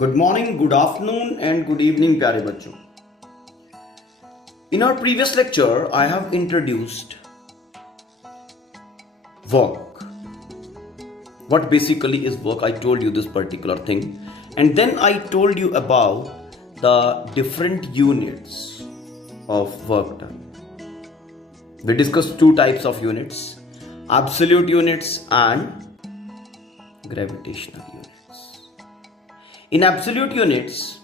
Good morning, good afternoon, and good evening, प्यारे बच्चों. In our previous lecture, I have introduced work. What basically is work? I told you this particular thing, and then I told you about the different units of work done. We discussed two types of units: absolute units and gravitational units. In absolute units,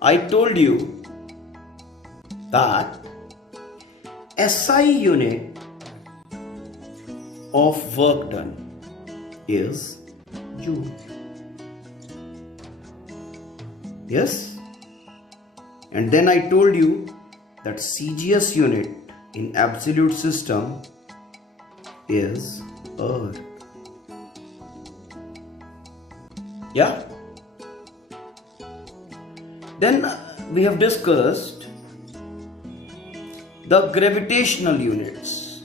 I told you that SI unit of work done is joule. Yes? And then I told you that CGS unit in absolute system is erg. Yeah? Then we have discussed the gravitational units.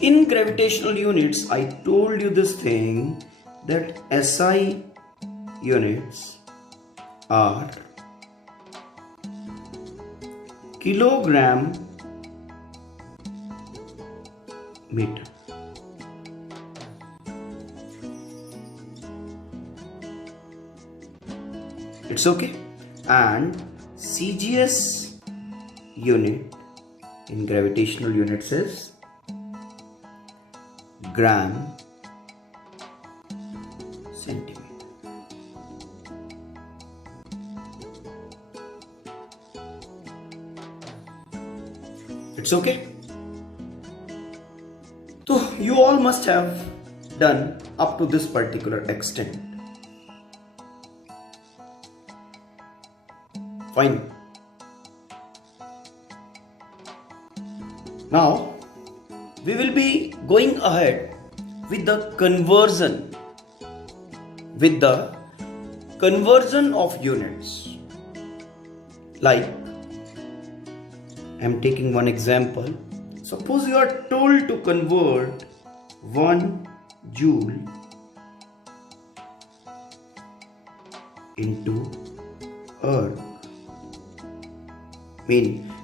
In gravitational units, I told you this thing that SI units are kilogram meter. It's okay. And CGS unit in gravitational units is gram centimeter. It's okay. So you all must have done up to this particular extent. Fine. Now we will be going ahead with the conversion of units. Like, I am taking one example. Suppose you are told to convert 1 joule into erg.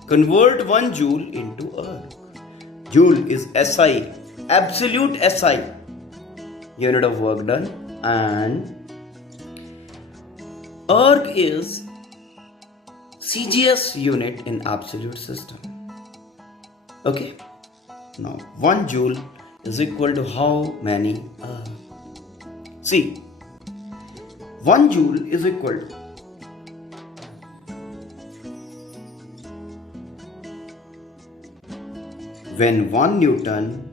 Convert 1 joule into erg. Joule is SI, absolute SI unit of work done, and erg is CGS unit in absolute system. Okay. Now 1 joule is equal to how many erg? See, 1 joule is equal to when 1 Newton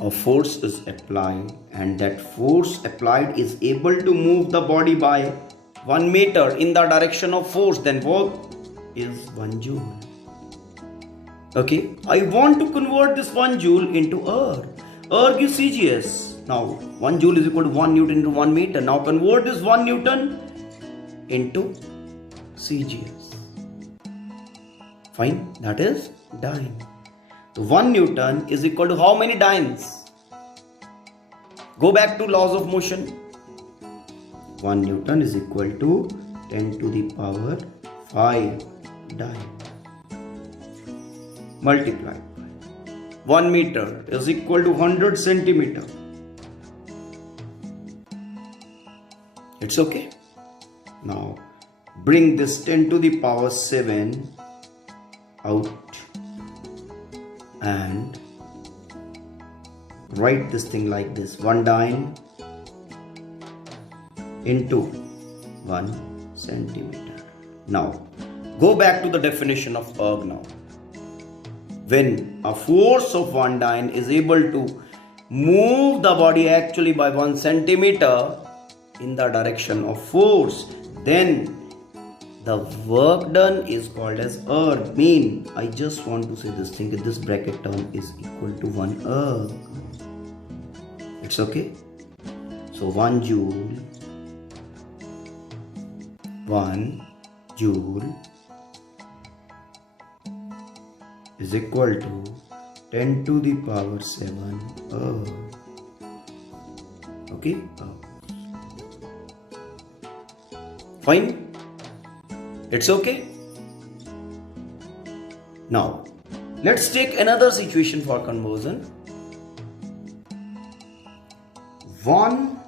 of force is applied and that force applied is able to move the body by 1 meter in the direction of force, then work is 1 joule. Okay, I want to convert this 1 joule into erg. Erg is CGS. Now 1 joule is equal to 1 Newton into 1 meter. Now convert this 1 Newton into CGS. Fine, that is dyne. So 1 Newton is equal to how many dynes? Go back to laws of motion. 1 Newton is equal to 10 to the power 5 dyne multiplied by 1 meter is equal to 100 centimeter. It's okay. Now bring this 10 to the power 7 out and write this thing like this: 1 dyne into 1 centimeter. Now go back to the definition of erg. Now when a force of 1 dyne is able to move the body actually by 1 centimeter in the direction of force, then the work done is called as erg. I just want to say this thing, that this bracket term is equal to 1 erg. It's okay. So 1 joule is equal to 10 to the power 7 erg. Okay, fine, it's okay. Now let's take another situation for conversion. 1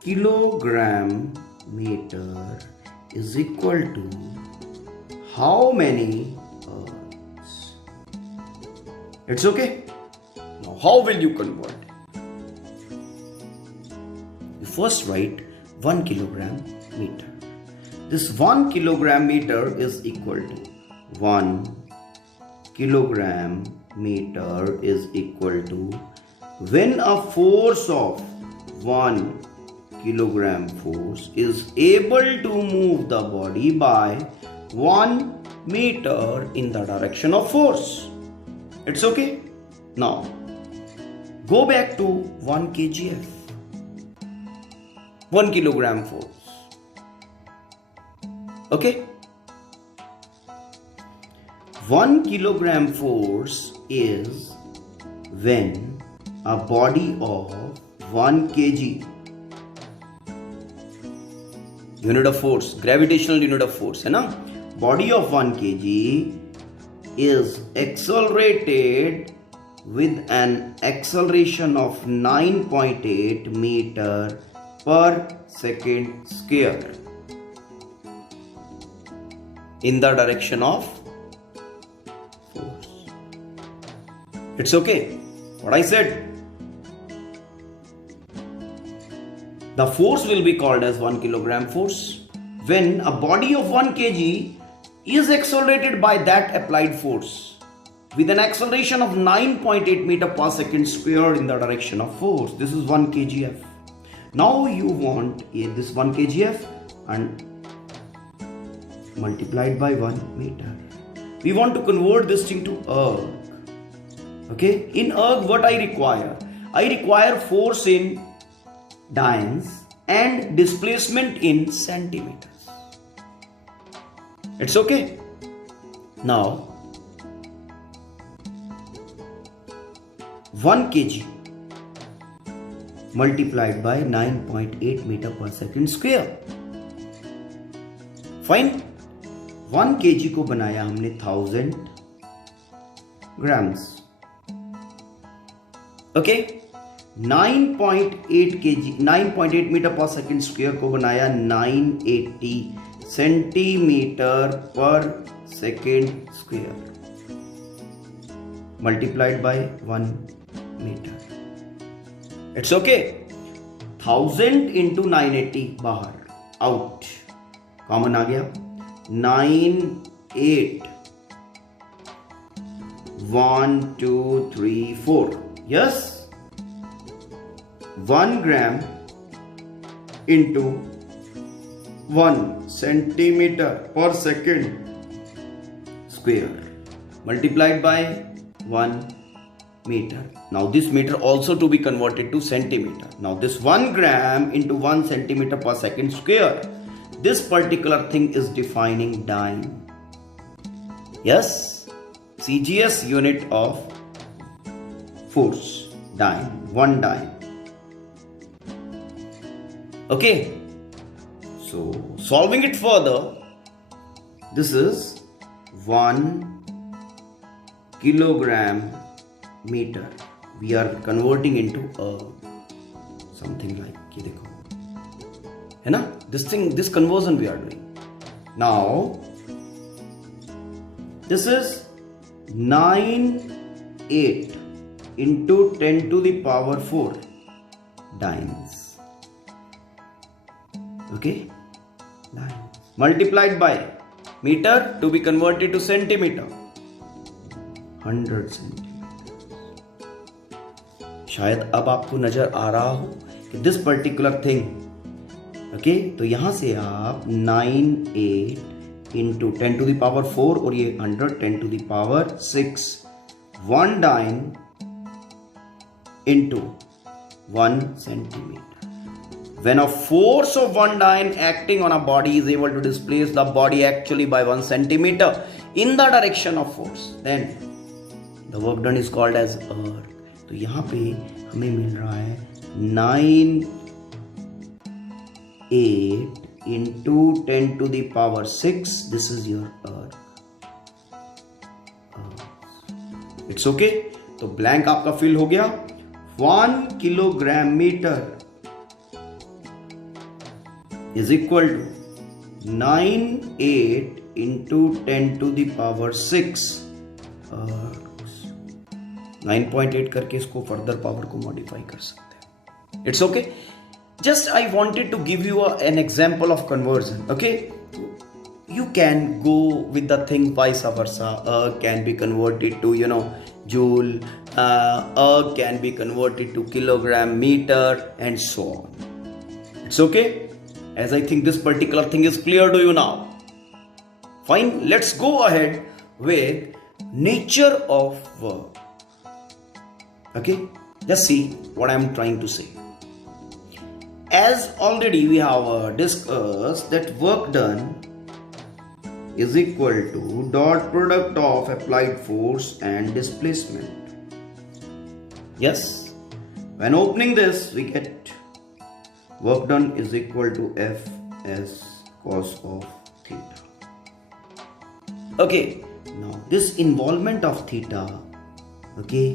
kilogram meter is equal to how many ergs? It's okay. Now how will you convert? You first write 1 kilogram meter. This 1 kilogram meter is equal to 1 kilogram meter is equal to, when a force of 1 kilogram force is able to move the body by 1 meter in the direction of force. It's okay. Now go back to 1 kgf, 1 kilogram force. Okay, 1 kilogram force is when a body of 1 kg, unit of force, gravitational unit of force, है ना, body of 1 kg is accelerated with an acceleration of 9.8 meter per second square in the direction of force. It's okay. What I said? The force will be called as 1 kilogram force when a body of 1 kg is accelerated by that applied force with an acceleration of 9.8 meter per second square in the direction of force. This is 1 kgf. Now you want this 1 kgf and multiplied by 1 meter. We want to convert this thing to erg. Okay, in erg what I require? I require force in dynes and displacement in centimeters. It's okay. Now 1 kg multiplied by 9.8 meter per second square. Fine. 1 kg को बनाया हमने 1000 grams. Okay. 9.8 kg, 9.8 metre पर second square को बनाया 980 centimetre पर second square multiplied by 1 metre. It's okay. 1000 into 980 बाहर, out, common आ गया. 98 1 2 3 4. Yes. 1 gram into 1 centimeter per second square multiplied by 1 meter. Now this meter also to be converted to centimeter. Now this 1 gram into 1 centimeter per second square, this particular thing is defining dyne. Yes, CGS unit of force, dyne, 1 dyne. Okay, so solving it further, this is 1 kilogram meter. We are converting into something like ये देखो, है ना, this conversion we are doing. Now this is 98 into 10 to the power 4 dynes. Okay, multiplied by meter to be converted to centimeter, 100 centimetre. शायद अब आपको नजर आ रहा हो कि दिस पर्टिकुलर थिंग. ओके, तो यहां से आप 98 इंटू 10 टू द पावर 4 और ये 100 10 to the power 6, 1 dyne into 1 centimetre. When a force of 1 dyne acting on a body is able to displace the body actually by 1 centimeter in the direction of force, then the work done is called as work. तो यहाँ पे हमें मिल रहा है 9 8 into 10 to the power 6. This is your work. It's okay. तो blank आपका fill हो गया. 1 kilogram metre is equal to 98 into 10 to the power 6 अर्क्स. 9.8 करके इसको फर्दर पावर को मॉडिफाई कर सकते हैं. It's okay. Just I wanted to give you an example of conversion. Okay, you can go with the thing vice versa. Can be converted to joule, can be converted to kilogram, meter, and so on. It's okay, as I think this particular thing is clear to you now. Fine, let's go ahead with nature of work. Okay, just see what I am trying to say. As already we have discussed that work done is equal to dot product of applied force and displacement. Yes, when opening this we get work done is equal to F S cos of theta. Okay, now this involvement of theta, okay,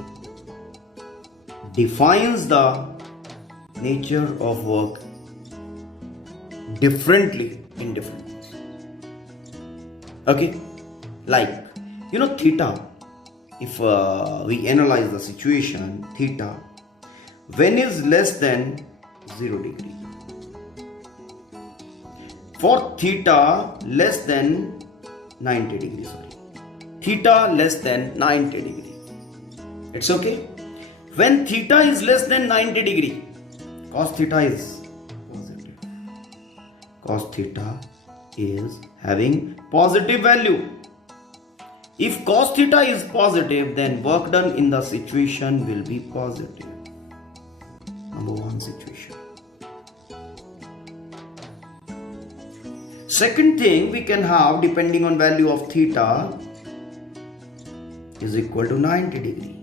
defines the nature of work differently in different ways. Okay, like theta, if we analyze the situation, theta when is less than 0 degree, for theta less than 90 degree, theta less than 90 degree, it's okay. When theta is less than 90 degree, cos theta is positive. Cos theta is having positive value. If cos theta is positive, then work done in the situation will be positive. Number one situation. Second thing we can have, depending on value of theta, is equal to 90 degree.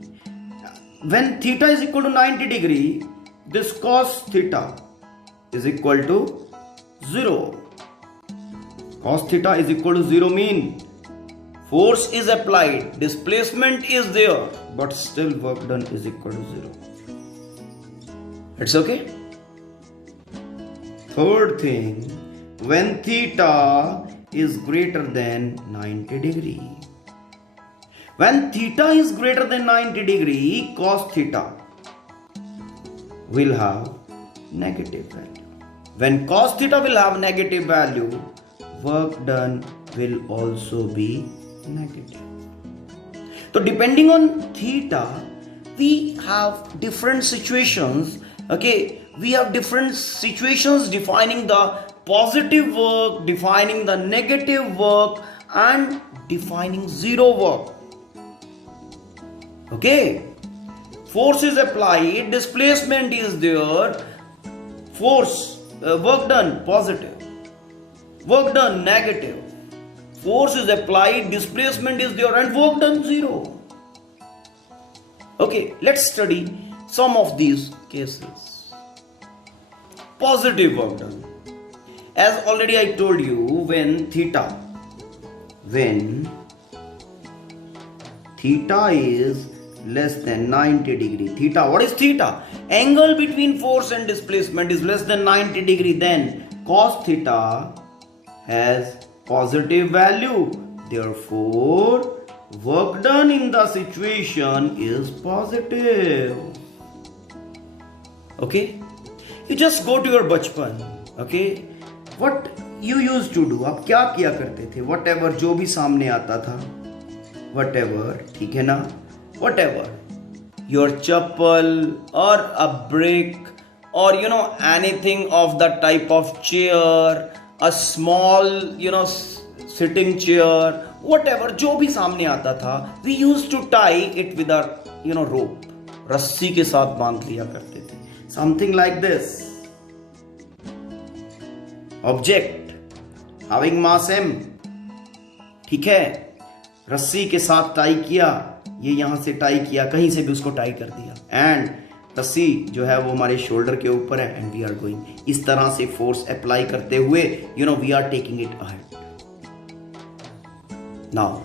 When theta is equal to 90 degree, this cos theta is equal to 0. Cos theta is equal to 0 mean force is applied, displacement is there, but still work done is equal to 0. It's okay. Third thing, when theta is greater than 90 degree. When theta is greater than 90 degree, cos theta will have negative value. When cos theta will have negative value, work done will also be negative. So depending on theta, we have different situations. Okay, we have different situations defining the positive work, defining the negative work, and defining zero work. Okay, force is applied, displacement is there, force, work done positive, work done negative, force is applied, displacement is there, and work done 0. Okay, let's study some of these cases. Positive work done. As already I told you, when theta is less than 90 degree, theta, what is theta? Angle between force and displacement is less than 90 degree, then cos theta has positive value. Therefore, work done in the situation is positive. Okay, you just go to your bachpan. Okay, what you used to do, आप क्या किया करते थे? Whatever, जो भी सामने आता था, whatever, ठीक है ना? Whatever, your chappal or a brick or anything of the type of chair, a small sitting chair, whatever, जो भी सामने आता था, we used to tie it with a rope, रस्सी के साथ बांध लिया करते थे. Something like this. Object having mass m, ठीक है, रस्सी के साथ टाई किया, ये यहाँ से टाई किया, कहीं से भी उसको टाई कर दिया, एंड रस्सी जो है वो हमारे शोल्डर के ऊपर है, एंड वी आर गोइंग। इस तरह से फोर्स अप्लाई करते हुए we are taking it ahead. Now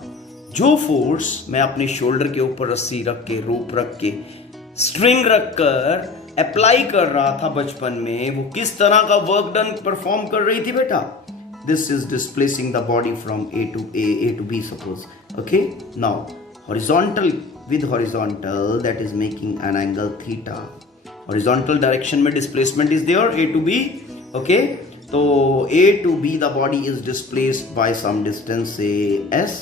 जो फोर्स मैं अपने शोल्डर के ऊपर रस्सी रख के, रोप रख के, स्ट्रिंग रखकर अप्लाई कर रहा था बचपन में, वो किस तरह का वर्क डन परफॉर्म कर रही थी बेटा? This is displacing the body from A to B suppose. Okay, now horizontal with horizontal, that is making an angle theta. Horizontal direction में displacement is there, A to B. Okay, so A to B the body is displaced by some distance, say S.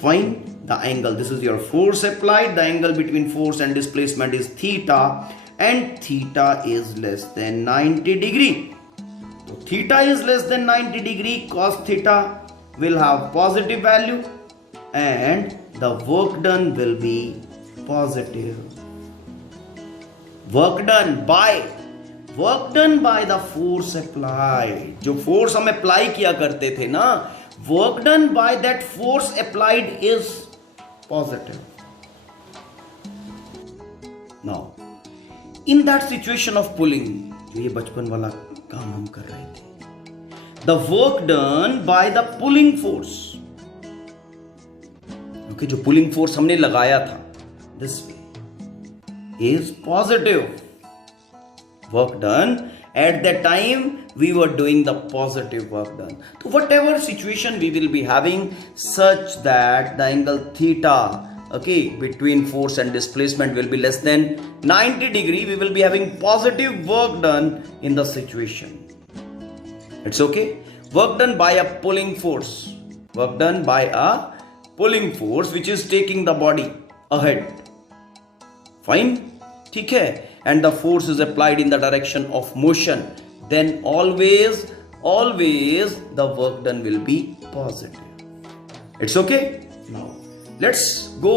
Find the angle. This is your force applied. The angle between force and displacement is theta, and theta is less than 90 degree. So theta is less than 90 degree. Cos theta will have positive value, and the work done will be positive. Work done by the force applied. जो force हम apply किया करते थे ना, work done by that force applied is positive. Now, in that situation of pulling, जो ये बचपन वाला काम हम कर रहे थे, the work done by the pulling force, जो पुलिंग फोर्स हमने लगाया था, this way is positive. Work done at that time we were doing the positive work done. तो whatever situation we will be having such that the angle theta between force and displacement will be less than 90 degree, we will be having positive work done in the situation. It's okay. Work done by a pulling force. Work done by a pulling force which is taking the body ahead. Fine, ठीक है, and the force is applied in the direction of motion, then always the work done will be positive. It's okay. Now let's go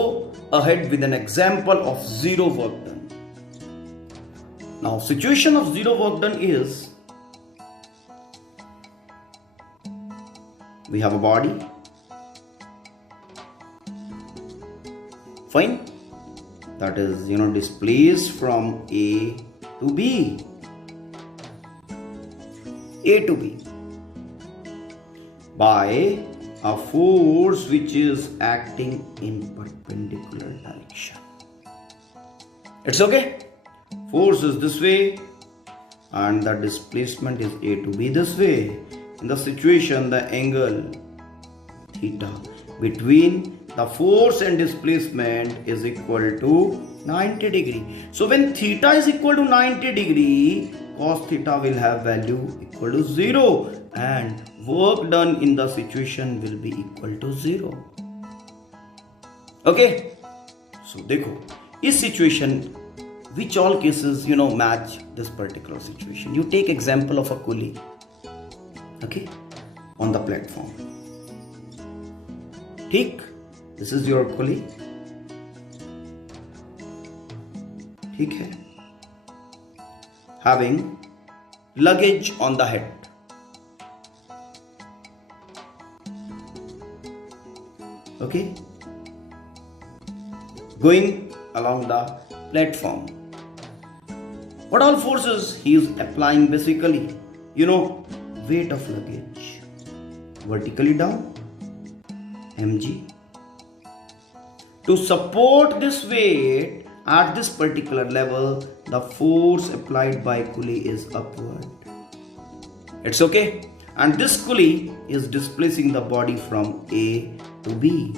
ahead with an example of zero work done. Now situation of zero work done is, we have a body, fine, that is displaced from A to B by a force which is acting in perpendicular direction. It's okay. Force is this way and the displacement is A to B this way. In the situation, the angle theta between the force and displacement is equal to 90 degree. So when theta is equal to 90 degree, cos theta will have value equal to 0, and work done in the situation will be equal to 0. Okay, so देखो इस situation which all cases match this particular situation. You take example of a pulley, okay, on the platform. ठीक, this is your pulley, ठीक है, having luggage on the head. Okay, going along the platform. What all forces he is applying? Basically, weight of luggage vertically down, mg. To support this weight at this particular level, the force applied by pulley is upward. It's okay, and this pulley is displacing the body from A to B.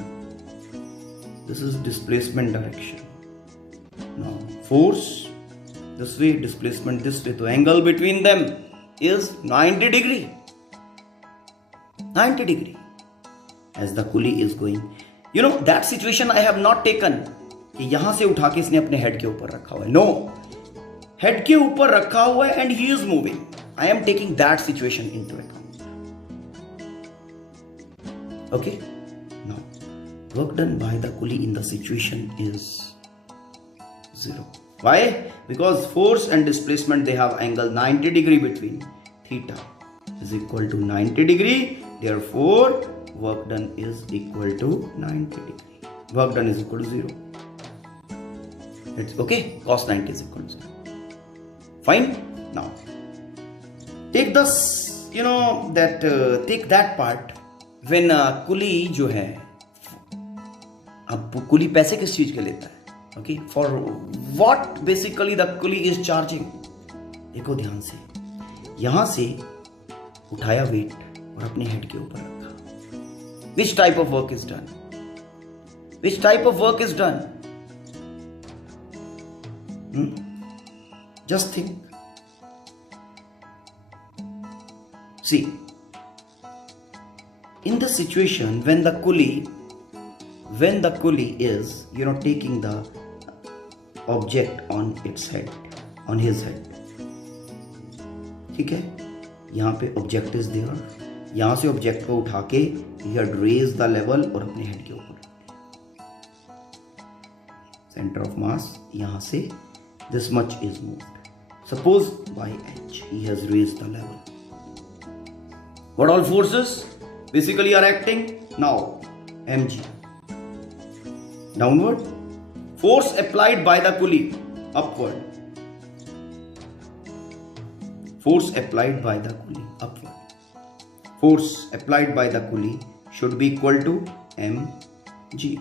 This is displacement direction. Now force this way, displacement this way, so angle between them is 90 degree. 90 degree as the pulley is going. That situation I have not taken कि यहां से उठा के इसने अपने head के ऊपर रखा हुआ है. No, हेड के ऊपर रखा हुआ है and he is moving. I am taking that situation into account. Okay, now work done by the pulley in the situation is 0. Why? Because force and displacement, they have angle 90 degree between. Theta is equal to 90 degree. Therefore, work done is equal to 90 degree. Work done is equal to 0. It's okay. Cos 90 is equal to 0. Fine. Now take this, take that part when कुली जो है, अब कुली पैसे किस चीज के लेता है? Okay, for what basically the coolie is charging. देखो ध्यान से, यहां से उठाया वेट और अपने हेड के ऊपर रखा. Which type of work is done? Which type of work is done? Just think. See, in the situation when the coolie is, taking the object on its head, on his head, ठीक है, यहाँ पे object is there, यहाँ से object को उठा के he had raised the level और अपने head के ऊपर, center of mass यहाँ से this much is moved. Suppose by h he has raised the level. What all forces basically are acting now? mg. Downward. Force applied by the pulley. Upward. Force applied by the pulley. Upward. Force applied by the pulley should be equal to mg.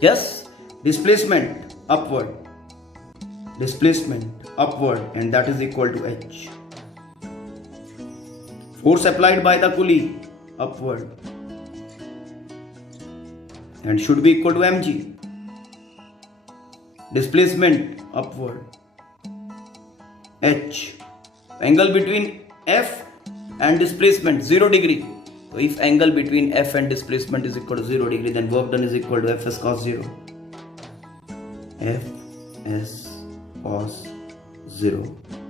Yes. Displacement upward. Displacement upward, and that is equal to h. Force applied by the pulley upward and should be equal to mg. Displacement upward, h. Angle between f and displacement 0 degree. So if angle between f and displacement is equal to 0 degree, then work done is equal to fs cos 0. Fs cos 0,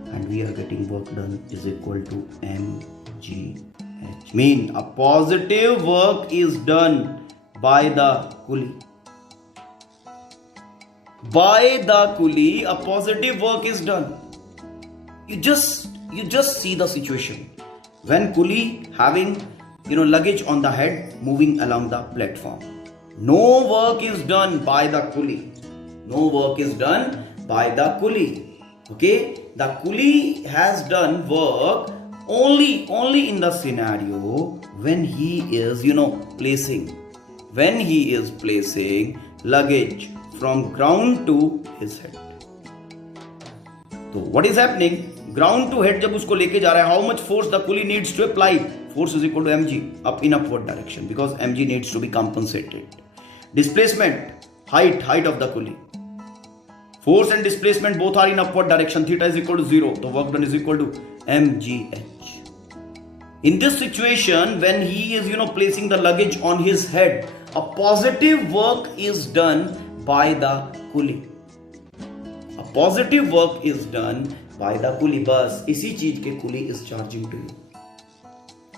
and we are getting work done is equal to mg. Mean a positive work is done by the pulley. By the pulley, a positive work is done. You just see the situation when pulley having luggage on the head moving along the platform. No work is done by the pulley. No work is done by the pulley. Okay, the pulley has done work only in the scenario when he is placing luggage from ground to his head. So what is happening? Ground to head जब उसको लेके जा रहा है, how much force the pulley needs to apply? Force is equal to mg, up in upward direction, because mg needs to be compensated. Displacement, height of the pulley. Force and displacement both are in upward direction. Theta is equal to 0. So work done is equal to mgh. In this situation, when he is placing the luggage on his head, a positive work is done by the pulley. A positive work is done by the pulley. बस इसी चीज के pulley is charging to you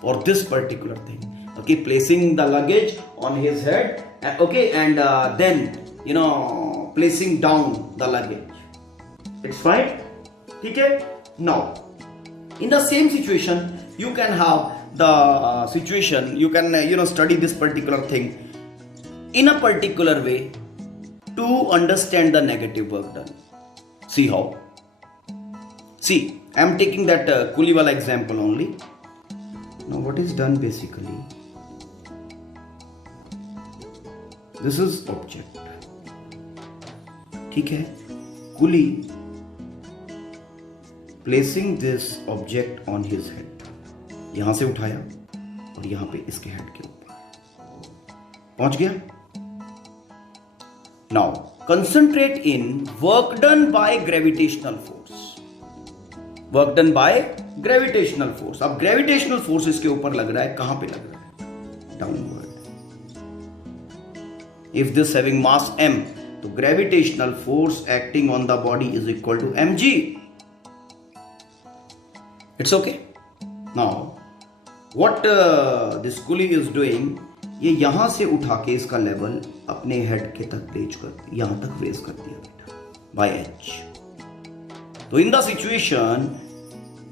for this particular thing. Okay, placing the luggage on his head. Okay, and then placing down the luggage. It's fine. Okay. Now, in the same situation, you can have the situation. You can study this particular thing in a particular way to understand the negative work done. See how? See, I am taking that Kuli wala example only. Now, what is done basically? This is object. ठीक है, Kuli placing this object on his head. यहां से उठाया और यहां पे इसके head के ऊपर पहुंच गया. Now concentrate in work done by gravitational force. Work done by gravitational force. अब gravitational force इसके ऊपर लग रहा है, कहां पे लग रहा है? Downward. If this having mass m, तो gravitational force acting on the body is equal to mg. It's okay. Now what this Kuli is doing, ये यहां से उठा के इसका लेवल अपने हेड के तक रेज कर, यहां तक रेज कर दिया बेटा by h. तो in the situation,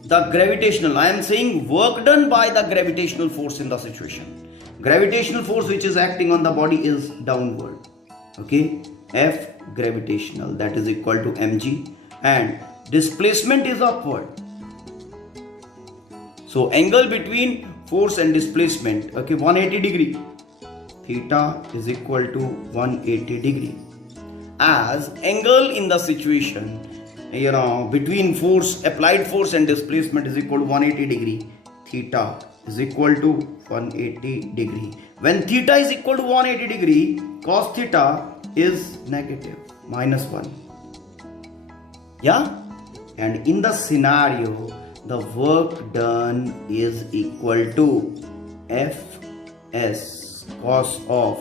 the gravitational, I am saying work done by the gravitational force in the situation. Gravitational force which is acting on the body is downward. Okay, F gravitational, that is equal to mg, and displacement is upward. So angle between force and displacement, okay, 180 degree. Theta is equal to 180 degree. As angle in the situation, between force, applied force and displacement is equal to 180 degree. Theta is equal to 180 degree. When theta is equal to 180 degree, cos theta is negative, -1. Yeah? And in the scenario, the work done is equal to Fs cos of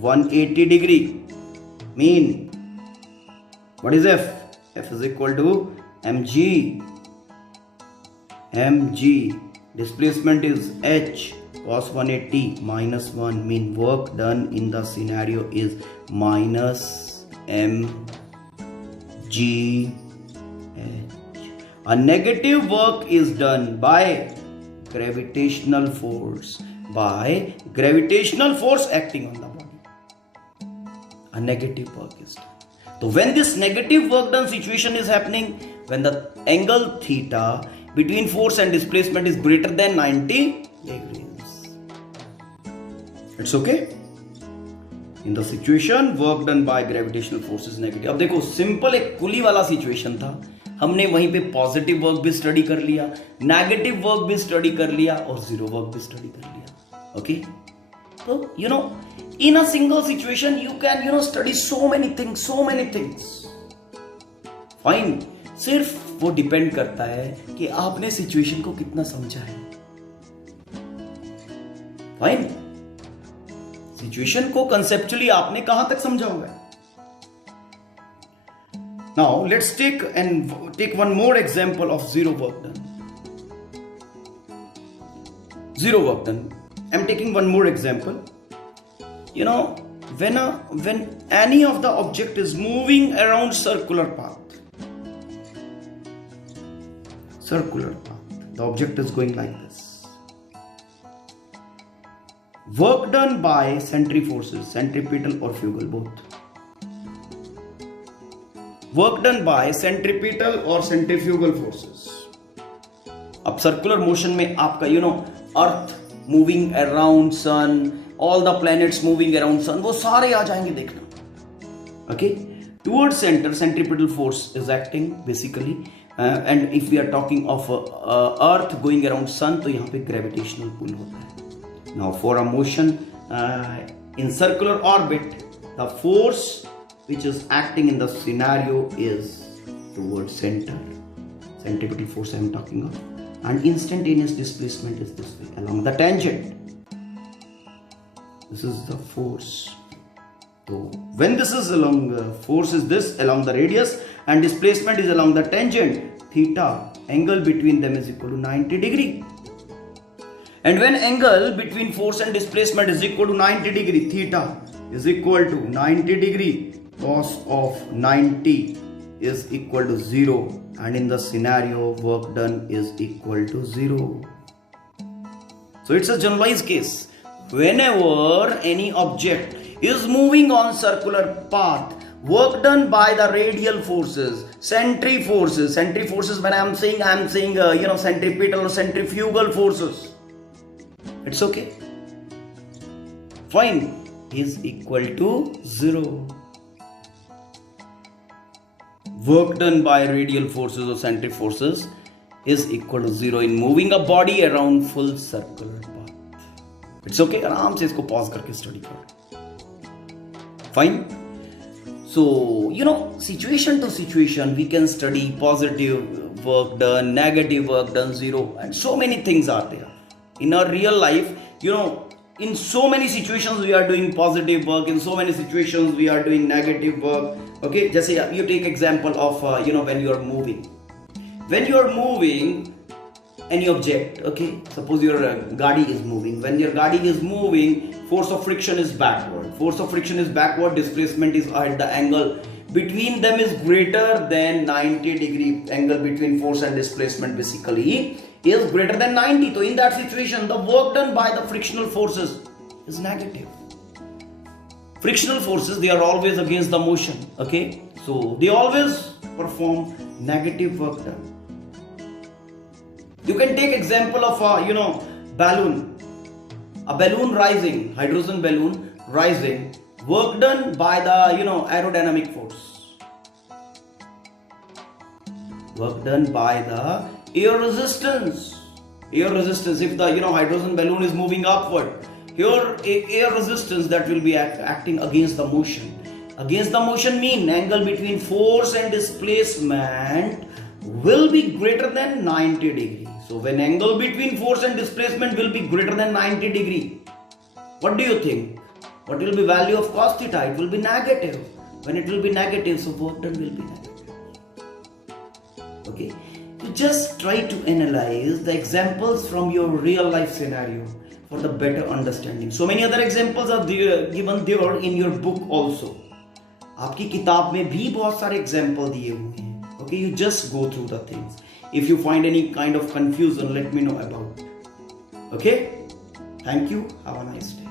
180 degree. Mean, what is F? F is equal to mg. Mg. Displacement is h. Cos 180 -1. Mean work done in the scenario is minus mg. A negative work is done by gravitational force. By gravitational force acting on the body. A negative work is done. So when this negative work done situation is happening, when the angle theta between force and displacement is greater than 90 degrees. It's okay? In the situation, work done by gravitational force is negative. अब देखो simple एक कुली वाला situation था, हमने वहीं पे positive work भी study कर लिया, नेगेटिव वर्क भी स्टडी कर लिया और जीरो वर्क भी स्टडी कर लिया. ओके, तो in a single situation you can study so many things. Fine. सिर्फ वो डिपेंड करता है कि आपने सिचुएशन को कितना समझा है. फाइन. सिचुएशन को कंसेप्चुअली आपने कहां तक समझा होगा. Now let's take one more example of zero work done. Zero work done. I'm taking one more example. When any of the object is moving around circular path, the object is going like this. Work done by centriforces, centripetal or fugal, both. Work done by centripetal or centrifugal forces. अब circular motion में आपका earth moving around sun, all the planets moving around sun, वो सारे आ जाएंगे देखना. Okay, towards centre centripetal force is acting basically, and if we are talking of earth going around sun, तो यहाँ पे ग्रेविटेशनल पुल होता है. Now for a motion in circular orbit, the force which is acting in the scenario is towards center, centripetal force I am talking of, and instantaneous displacement is this way along the tangent. This is the force. So when this is along force is this along the radius and displacement is along the tangent, theta, angle between them is equal to 90 degree. And when angle between force and displacement is equal to 90 degree, theta is equal to 90 degree, cos of 90 is equal to 0, and in the scenario work done is equal to 0. So it's a generalized case. Whenever any object is moving on circular path, work done by the radial forces, centriforces, when I am saying centripetal or centrifugal forces, it's okay, fine, is equal to 0. Work done by radial forces or centriforces is equal to 0 in moving a body around full circular path. It's okay, आराम से इसको pause करके study करो. Fine. So situation to situation we can study positive work done, negative work done, zero, and so many things are there in our real life. In so many situations we are doing positive work, in so many situations we are doing negative work. Okay, just say you take example of when you are moving any object. Okay, suppose your gadi is moving. When your gadi is moving, force of friction is backward, displacement is at the angle between them is greater than 90 degree. Angle between force and displacement basically is greater than 90. So in that situation the work done by the frictional forces is negative. frictional forces, they are always against the motion. Okay, so they always perform negative work done. You can take example of a balloon rising, hydrogen balloon rising, work done by the aerodynamic force, work done by the air resistance. If the hydrogen balloon is moving upward, here air resistance that will be acting against the motion. Against the motion mean angle between force and displacement will be greater than 90 degree. So when angle between force and displacement will be greater than 90 degree, what do you think? What will be value of cos theta? It will be negative. When it will be negative, so work done will be negative. Okay, so just try to analyze the examples from your real life scenario for the better understanding. So many other examples are given there in your book also. आपकी किताब में भी बहुत सारे example दिए हुए हैं. Okay, you just go through the things. If you find any kind of confusion, let me know about it. Okay, thank you. Have a nice day.